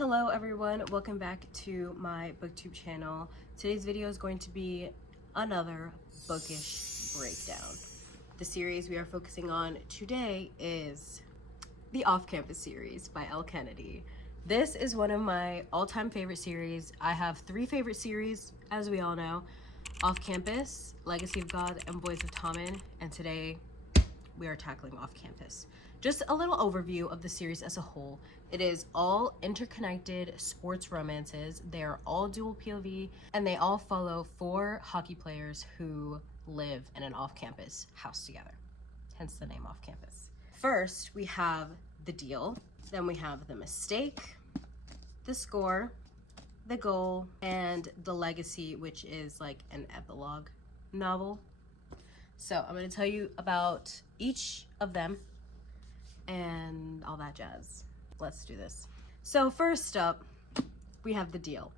Hello everyone, welcome back to my booktube channel. Today's video is going to be another bookish breakdown. The series we are focusing on today is the Off-Campus series by Elle Kennedy. This is one of my all-time favorite series. I have three favorite series, as we all know: Off-Campus, Legacy of God, and Boys of Tommen, and today we are tackling Off-Campus. Just a little overview of the series as a whole. It is all interconnected sports romances. They are all dual POV, and they all follow four hockey players who live in an off-campus house together, hence the name Off-Campus. First, we have the deal, then we have the mistake, the score, the goal, and the legacy, which is like an epilogue novel. So I'm going to tell you about each of them and all that jazz. Let's do this. So first up, we have The Deal.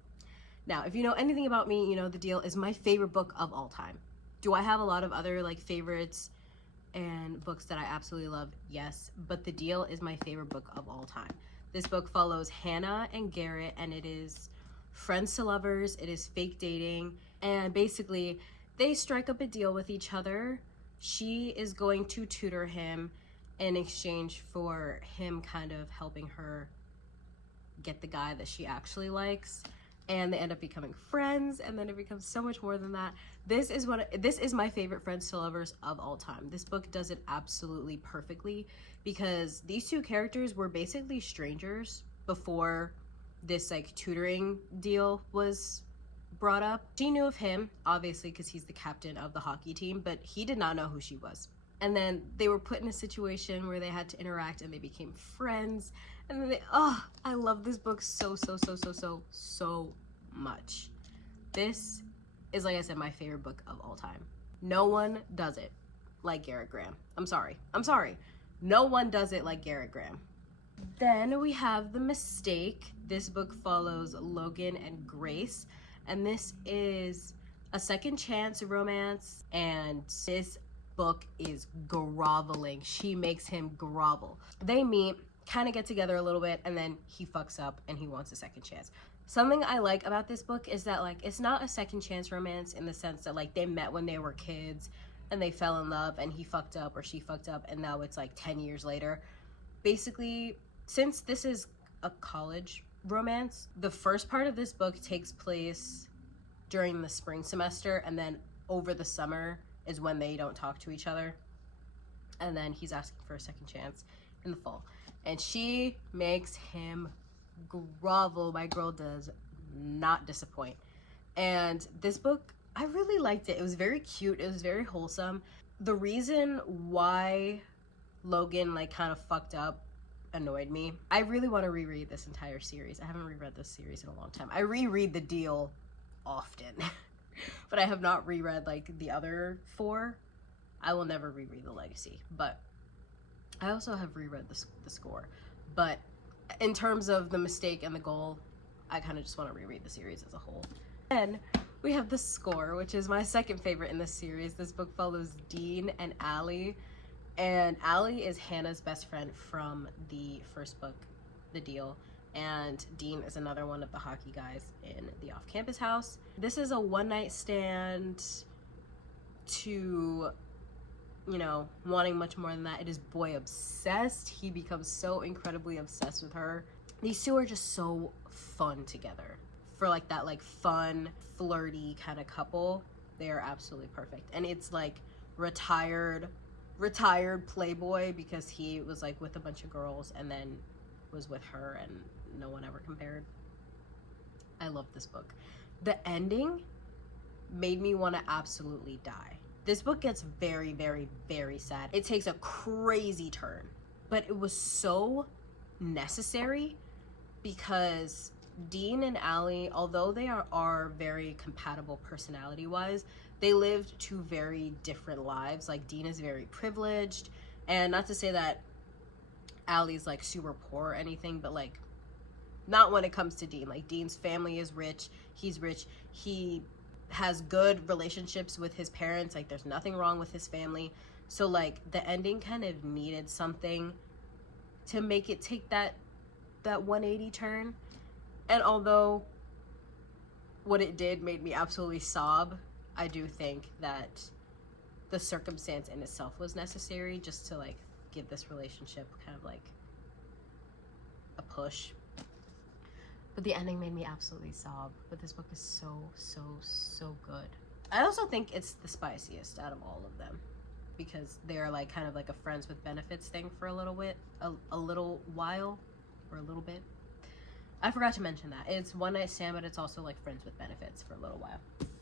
Now, if you know anything about me, you know The Deal is my favorite book of all time. Do I have a lot of other favorites and books that I absolutely love? Yes, but The Deal is my favorite book of all time. This book follows Hannah and Garrett, and it is friends to lovers, it is fake dating, and basically they strike up a deal with each other. She is going to tutor him in exchange for him kind of helping her get the guy that she actually likes, and they end up becoming friends, and then it becomes so much more than that. This is my favorite friends to lovers of all time. This book does it absolutely perfectly because these two characters were basically strangers before this tutoring deal was brought up. She knew of him obviously because he's the captain of the hockey team, but he did not know who she was. And then they were put in a situation where they had to interact and they became friends. And then I love this book so much. This is, like I said, my favorite book of all time. No one does it like Garrett Graham. I'm sorry. No one does it like Garrett Graham. Then we have The Mistake. This book follows Logan and Grace, and this is a second chance romance, and this book is groveling. She makes him grovel. They meet, kind of get together a little bit, and then he fucks up and he wants a second chance. Something I like about this book is that it's not a second chance romance in the sense that they met when they were kids and they fell in love and he fucked up or she fucked up and now it's 10 years later. Basically, since this is a college romance, the first part of this book takes place during the spring semester, and then over the summer is when they don't talk to each other, and then he's asking for a second chance in the fall, and she makes him grovel. My girl does not disappoint. And this book, I really liked it. It was very cute, it was very wholesome. The reason why Logan kind of fucked up annoyed me. I really want to reread this entire series. I haven't reread this series in a long time. I reread The Deal often but I have not reread the other four. I will never reread The Legacy, but I also have reread the score. But in terms of The Mistake and the goal, I kind of just want to reread the series as a whole. Then we have The Score, which is my second favorite in this series. This book follows Dean and Allie, and Allie is Hannah's best friend from the first book, The Deal, and Dean is another one of the hockey guys in the off-campus house. This is a one-night stand to, wanting much more than that. It is boy obsessed. He becomes so incredibly obsessed with her. These two are just so fun together. For that fun, flirty kind of couple, they are absolutely perfect. And it's retired playboy, because he was with a bunch of girls and then was with her and no one ever compared. I love this book. The ending made me want to absolutely die. This book gets very, very, very sad. It takes a crazy turn, but it was so necessary because Dean and Allie, although they are very compatible personality-wise, they lived two very different lives. Dean is very privileged, and not to say that Allie's super poor or anything, but not when it comes to Dean. Dean's family is rich, he's rich, he has good relationships with his parents, there's nothing wrong with his family. So the ending kind of needed something to make it take that 180 turn, And although what it did made me absolutely sob, I do think that the circumstance in itself was necessary just to like give this relationship kind of like a push. But the ending made me absolutely sob. But this book is so good. I also think it's the spiciest out of all of them, because they're like kind of like a friends with benefits thing for a little bit, a little while, or a little bit. I forgot to mention that. It's one night stand, but it's also like friends with benefits for a little while.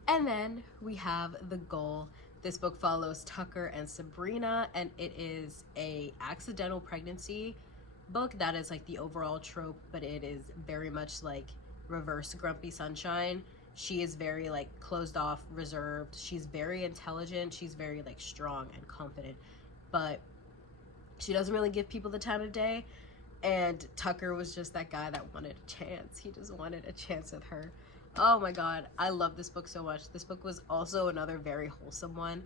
And then we have The Goal. This book follows Tucker and Sabrina, and it is a accidental pregnancy book. That is like the overall trope, but it is very much like reverse Grumpy Sunshine. She is very like closed off, reserved. She's very intelligent. She's very like strong and confident, but she doesn't really give people the time of day. And Tucker was just that guy that wanted a chance. He just wanted a chance with her. Oh my god, I love this book so much. This book was also another very wholesome one,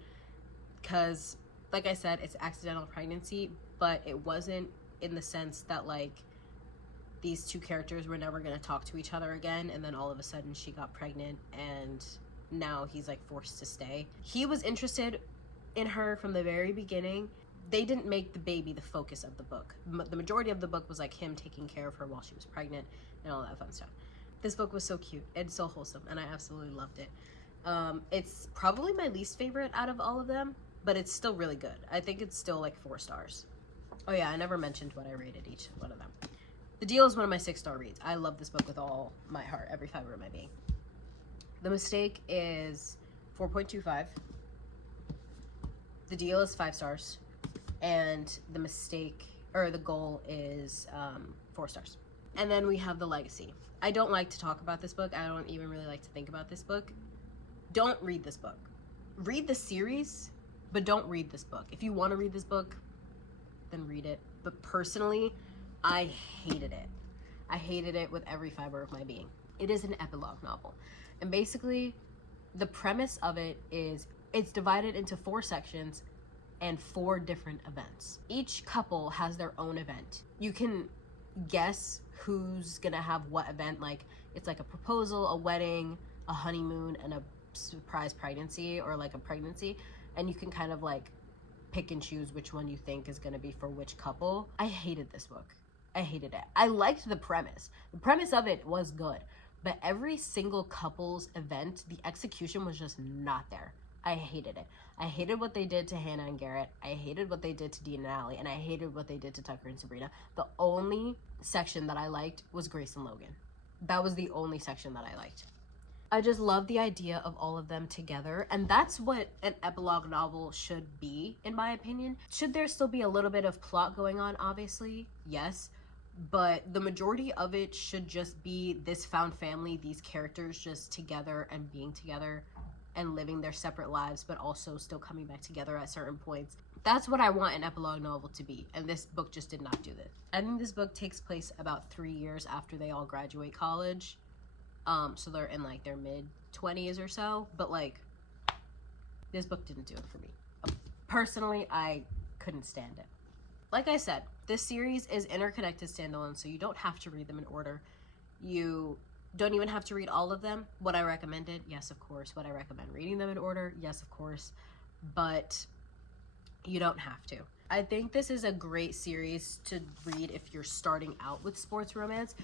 because like I said, it's accidental pregnancy, but it wasn't in the sense that like these two characters were never going to talk to each other again, and then all of a sudden she got pregnant and now he's like forced to stay. He was interested in her from the very beginning. They didn't make the baby the focus of the book. The majority of the book was like him taking care of her while she was pregnant and all that fun stuff. This book was so cute and so wholesome, and I absolutely loved it. It's probably my least favorite out of all of them, but it's still really good. I think it's still like 4 stars. Oh yeah, I never mentioned what I rated each one of them. The Deal is one of my 6-star reads. I love this book with all my heart, every fiber of my being. The Mistake is 4.25. The Deal is 5 stars. And The Mistake, or The Goal, is 4 stars. And then we have The Legacy. I don't like to talk about this book. I don't even really like to think about this book. Don't read this book. Read the series, but don't read this book. If you want to read this book, then read it. But personally, I hated it. I hated it with every fiber of my being. It is an epilogue novel. And basically, the premise of it is it's divided into 4 sections and 4 different events. Each couple has their own event. You can guess who's gonna have what event. Like, it's like a proposal, a wedding, a honeymoon, and a surprise pregnancy, or like a pregnancy. And you can kind of like pick and choose which one you think is gonna be for which couple. I hated this book. I hated it. I liked the premise. The premise of it was good, but every single couple's event, the execution was just not there. I hated it. I hated what they did to Hannah and Garrett. I hated what they did to Dean and Allie, and I hated what they did to Tucker and Sabrina. The only section that I liked was Grace and Logan. That was the only section that I liked. I just love the idea of all of them together, and that's what an epilogue novel should be, in my opinion. Should there still be a little bit of plot going on? Obviously, yes. But the majority of it should just be this found family, these characters just together and being together and living their separate lives, but also still coming back together at certain points. That's what I want an epilogue novel to be, and this book just did not do that. I think this book takes place about 3 years after they all graduate college. So they're in like their mid-20s or so, but like, this book didn't do it for me. Personally, I couldn't stand it. Like I said, this series is interconnected standalone, so you don't have to read them in order. You don't even have to read all of them. Would I recommend it? Yes, of course. Would I recommend reading them in order? Yes, of course. But you don't have to. I think this is a great series to read if you're starting out with sports romance.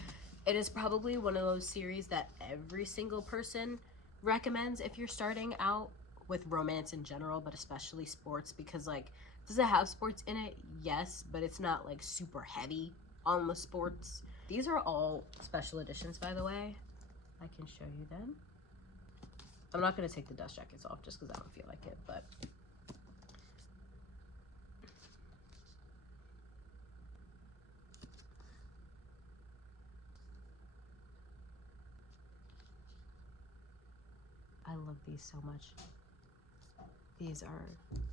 It is probably one of those series that every single person recommends if you're starting out with romance in general, but especially sports, because like, does it have sports in it? Yes, but it's not like super heavy on the sports. These are all special editions, by the way. I can show you them. I'm not going to take the dust jackets off just because I don't feel like it, but I love these so much. These are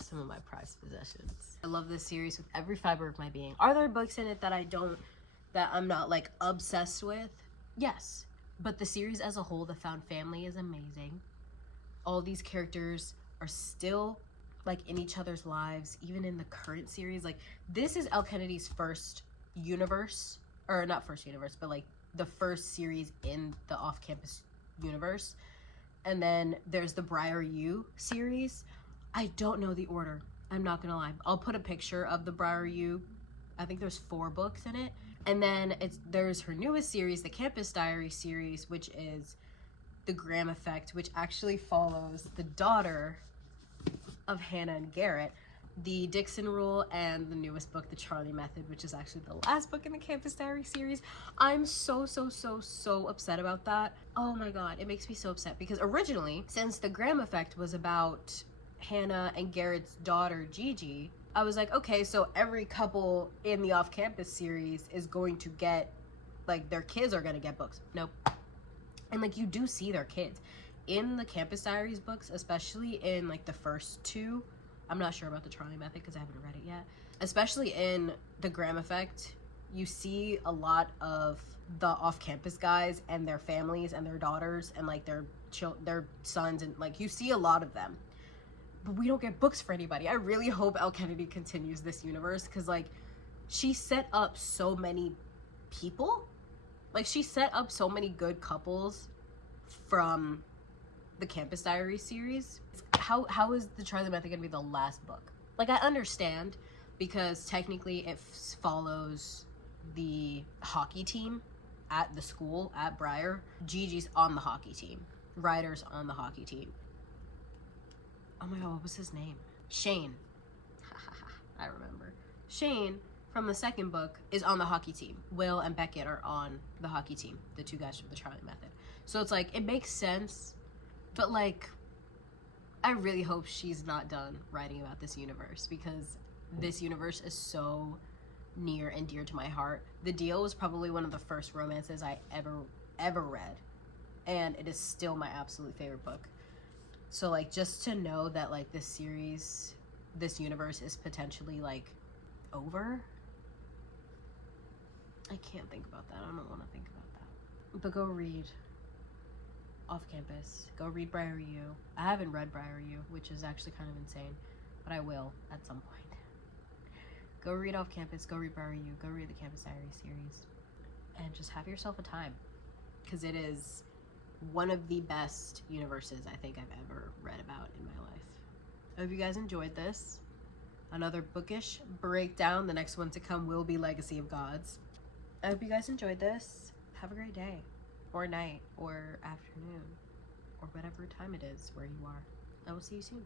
some of my prized possessions. I love this series with every fiber of my being. Are there books in it that I'm not like obsessed with? Yes. But the series as a whole, The Found Family, is amazing. All these characters are still like in each other's lives, even in the current series. Like, this is Elle Kennedy's first universe or not first universe, but like the first series in the off-campus universe. And then there's the Briar U series. I don't know the order. I'm not gonna lie. I'll put a picture of the Briar U. I think there's 4 books in it. And then there's her newest series, the Campus Diary series, which is the Graham Effect, which actually follows the daughter of Hannah and Garrett, the Dixon Rule, and the newest book, The Charlie Method, which is actually the last book in the Campus Diary series. I'm so upset about that. Oh my god, it makes me so upset because originally, since the Graham Effect was about Hannah and Garrett's daughter, Gigi, I was like, okay, so every couple in the off-campus series is going to get, like, their kids are gonna get books. Nope. And, like, you do see their kids. In the Campus Diaries books, especially in, like, the first 2, I'm not sure about the Charlie Method because I haven't read it yet. Especially in the Graham Effect, you see a lot of the off-campus guys and their families and their daughters and, like, their sons, and, like, you see a lot of them. But we don't get books for anybody. I really hope Elle Kennedy continues this universe because, like, she set up so many people. Like, she set up so many good couples from the Campus Diaries series. How is the Charlie Method gonna be the last book? Like, I understand because technically it follows the hockey team at the school at Briar. Gigi's on the hockey team. Ryder's on the hockey team. Oh my god, what was his name? Shane. I remember. Shane from the second book is on the hockey team. Will and Beckett are on the hockey team, the 2 guys from the Charlie Method. So it's like, it makes sense, but like, I really hope she's not done writing about this universe because this universe is so near and dear to my heart. The Deal was probably one of the first romances I ever read, and it is still my absolute favorite book. So like, just to know that like this series, this universe is potentially like over, I can't think about that. I don't want to think about that. But go read Off Campus. Go read Briar U. I haven't read Briar U, which is actually kind of insane, but I will at some point. Go read Off Campus. Go read Briar U. Go read the Campus Diary series, and just have yourself a time, because it is one of the best universes I think I've ever read about in my life. I hope you guys enjoyed this. Another bookish breakdown. The next one to come will be Legacy of Gods. I hope you guys enjoyed this. Have a great day, or night, or afternoon, or whatever time it is where you are. I will see you soon.